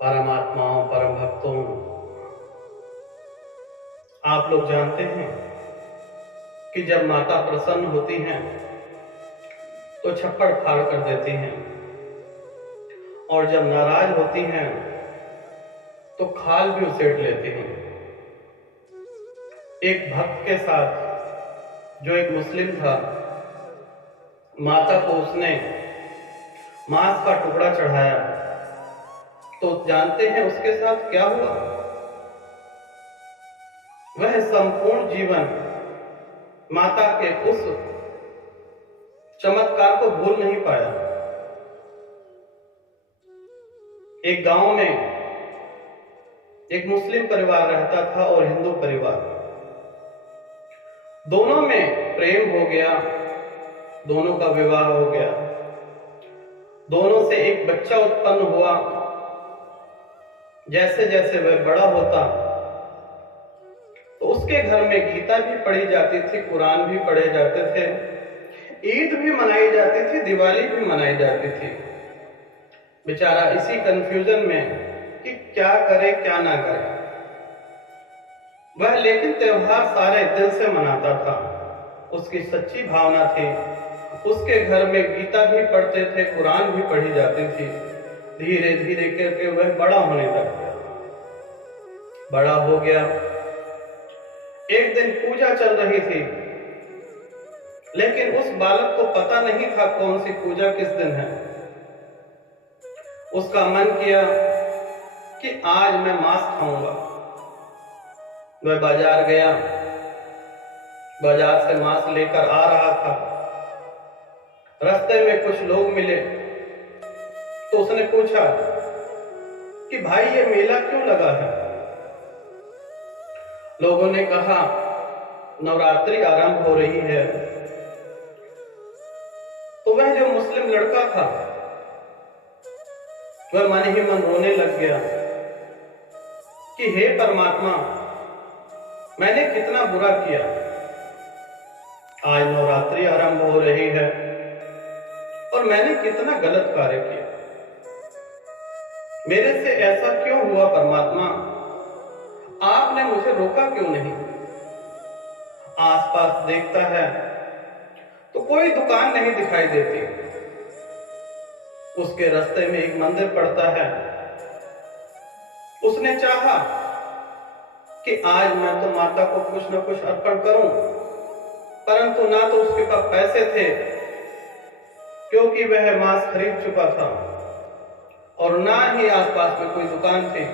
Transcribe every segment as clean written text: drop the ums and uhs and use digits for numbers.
परमात्माओं, परम भक्तों, आप लोग जानते हैं कि जब माता प्रसन्न होती हैं तो छप्पड़ फाड़ कर देती हैं, और जब नाराज होती हैं तो खाल भी उसेट लेती हैं। एक भक्त के साथ, जो एक मुस्लिम था, माता को उसने मांस का टुकड़ा चढ़ाया तो जानते हैं उसके साथ क्या हुआ? वह संपूर्ण जीवन माता के उस चमत्कार को भूल नहीं पाया। एक गांव में एक मुस्लिम परिवार रहता था और हिंदू परिवार। दोनों में प्रेम हो गया, दोनों का विवाह हो गया, दोनों से एक बच्चा उत्पन्न हुआ। जैसे जैसे वह बड़ा होता तो उसके घर में गीता भी पढ़ी जाती थी, कुरान भी पढ़े जाते थे, ईद भी मनाई जाती थी, दिवाली भी मनाई जाती थी। बेचारा इसी कंफ्यूजन में कि क्या करे क्या ना करे, वह लेकिन त्योहार सारे दिल से मनाता था। उसकी सच्ची भावना थी। उसके घर में गीता भी पढ़ते थे, कुरान भी पढ़ी जाती थी। धीरे धीरे करके वह बड़ा होने लग गया। बड़ा हो गया। एक दिन पूजा चल रही थी, लेकिन उस बालक को पता नहीं था कौन सी पूजा किस दिन है। उसका मन किया कि आज मैं मांस खाऊंगा। वह बाजार गया, बाजार से मांस लेकर आ रहा था। रास्ते में कुछ लोग मिले तो उसने पूछा कि भाई ये मेला क्यों लगा है? लोगों ने कहा नवरात्रि आरंभ हो रही है। तो वह जो मुस्लिम लड़का था वह मन ही मन रोने लग गया कि हे परमात्मा, मैंने कितना बुरा किया। आज नवरात्रि आरंभ हो रही है और मैंने कितना गलत कार्य किया। मेरे से ऐसा क्यों हुआ परमात्मा? आपने मुझे रोका क्यों नहीं? आसपास देखता है तो कोई दुकान नहीं दिखाई देती। उसके रास्ते में एक मंदिर पड़ता है। उसने चाहा कि आज मैं तो माता को कुछ न कुछ अर्पण करूं, परंतु ना तो उसके पास पैसे थे क्योंकि वह मांस खरीद चुका था, और ना ही आसपास में कोई दुकान थी।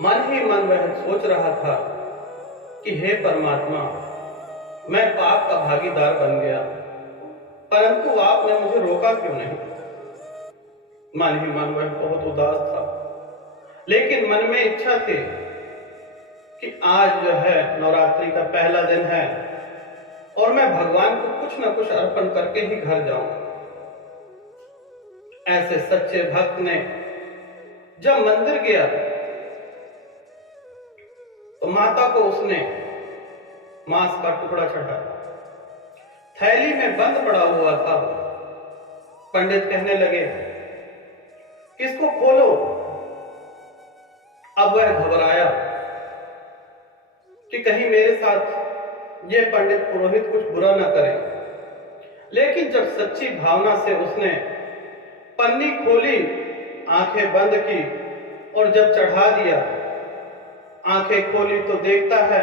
मन ही मन वह सोच रहा था कि हे परमात्मा, मैं पाप का भागीदार बन गया, परंतु आपने मुझे रोका क्यों नहीं? मन ही मन वह बहुत उदास था, लेकिन मन में इच्छा थी कि आज जो है नवरात्रि का पहला दिन है और मैं भगवान को कुछ न कुछ अर्पण करके ही घर जाऊं। ऐसे सच्चे भक्त ने जब मंदिर गया तो माता को उसने मांस का टुकड़ा चढ़ाया। थैली में बंद पड़ा हुआ था। पंडित कहने लगे, इसको खोलो। अब वह घबराया कि कहीं मेरे साथ ये पंडित पुरोहित कुछ बुरा ना करे। लेकिन जब सच्ची भावना से उसने पन्नी खोली, आंखें बंद की और जब चढ़ा दिया, आंखें खोली तो देखता है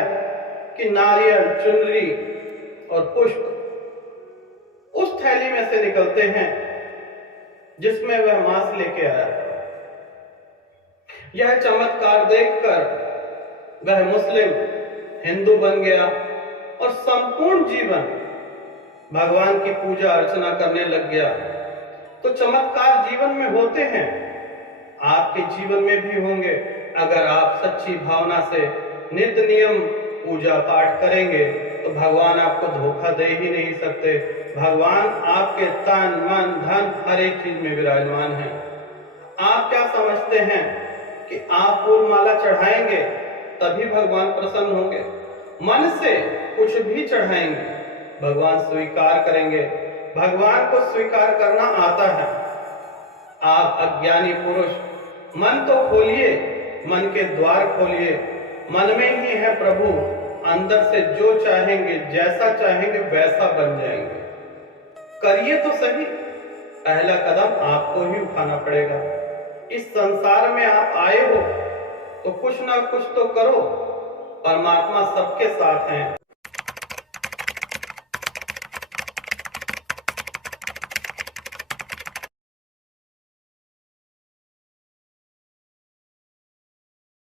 कि नारियल, चुनरी और पुष्प उस थैली में से निकलते हैं जिसमें वह मांस लेके आया। यह चमत्कार देखकर वह मुस्लिम हिंदू बन गया और संपूर्ण जीवन भगवान की पूजा अर्चना करने लग गया। तो चमत्कार जीवन में होते हैं, आपके जीवन में भी होंगे। अगर आप सच्ची भावना से नित्य नियम पूजा पाठ करेंगे तो भगवान आपको धोखा दे ही नहीं सकते। भगवान आपके तन, मन, धन हर एक चीज में विराजमान है। आप क्या समझते हैं कि आप फूल माला चढ़ाएंगे तभी भगवान प्रसन्न होंगे? मन से कुछ भी चढ़ाएंगे, भगवान स्वीकार करेंगे। भगवान को स्वीकार करना आता है। आप अज्ञानी पुरुष मन तो खोलिए, मन के द्वार खोलिए। मन में ही है प्रभु, अंदर से जो चाहेंगे, जैसा चाहेंगे वैसा बन जाएंगे। करिए तो सही, पहला कदम आपको ही उठाना पड़ेगा। इस संसार में आप आए हो तो कुछ ना कुछ तो करो। परमात्मा सबके साथ हैं।